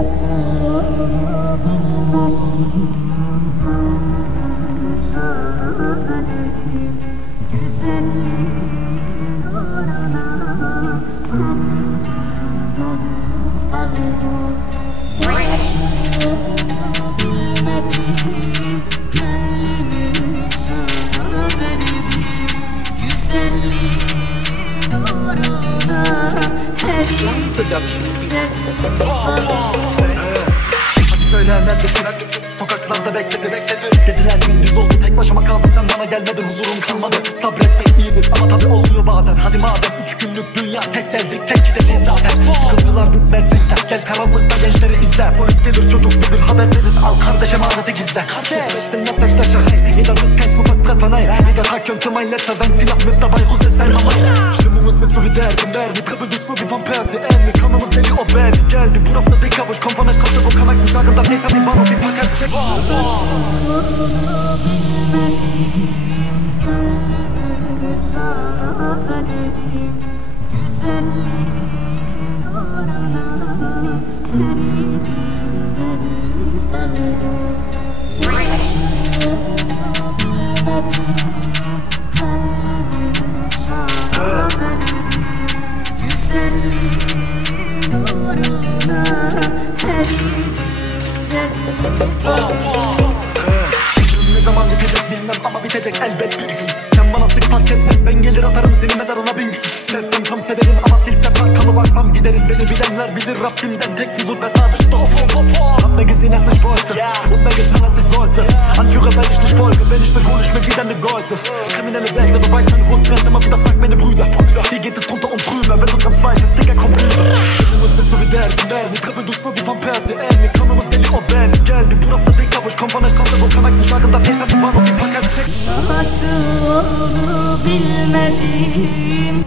Söylemedim güzelliğin uğruna Orasını bilmedim, gönlümü söylemedim güzelliğin uğruna her Söyle neredesin? Sokaklarda bekledim. Geceler gündüz oldu, tek başıma kaldım, sen bana gelmedin, huzurum kalmadı. Sabretmek iyidir ama tabi olmuyor bazen. Hadi madem 3 günlük dünya, tek geldik tek gideceğiz zaten. Sıkıntılar bitmez bizden, gel karanlıkta gençleri izle. Polis gelir, çocuk bilir, haber verin, al kardeş emaneti gizle. Schlechten Messerstecher, jeder sitzt kein Zufallstreffer, nein. Jeder Tag könnte mein letzter sein, zieh ab mit dabei, Russ ist sein Mama. Stimmung ist mit so wie der, wir trippeln durch so wie von Persien. Wir kommen aus Delhi, ob er, gel, bir burası Beka, wo ich komm von der Straße, wo kann ich nicht sagen, dass ich an die Bahn auf die Park check. Söylemedim güzelliğin uğruna Feridimden döndüm Orasını bilmedim gönlümü söylemedim güzelliğin uğruna Feridimden döndüm Ne zaman bitecek bilmem ama bitecek elbet bir gün. Sen bana sık fark etmez, ben gelir atarım seni mezarına bin gün. Sevsem tam severim ama silsem arkamı bakmam giderim. Beni bilenler bilir Rabbimden tek huzur ve sadık dost. Hab mir gesehen, als ich wollte und mir getan, als ich sollte. Anführer, wenn ich nicht folge, wenn ich will, hol ich mir wieder ne Gold. Kriminelle Welt, du weißt, mein Hund brennt immer wieder, frag meine Brüder. Hier geht es drunter und drüber, wenn du dran zweifelst, Digga, komm rüber. Stimmung wird so wie der, wir trippeln durch so wie von Persien. Wir kommen aus Delhi, ob er, gel, bir burası Beka, wo ich komm von der Straße, wo kann ich's nicht sagen, dass ich an die Bahn auf die Park check. Nasıl oldu bilmedim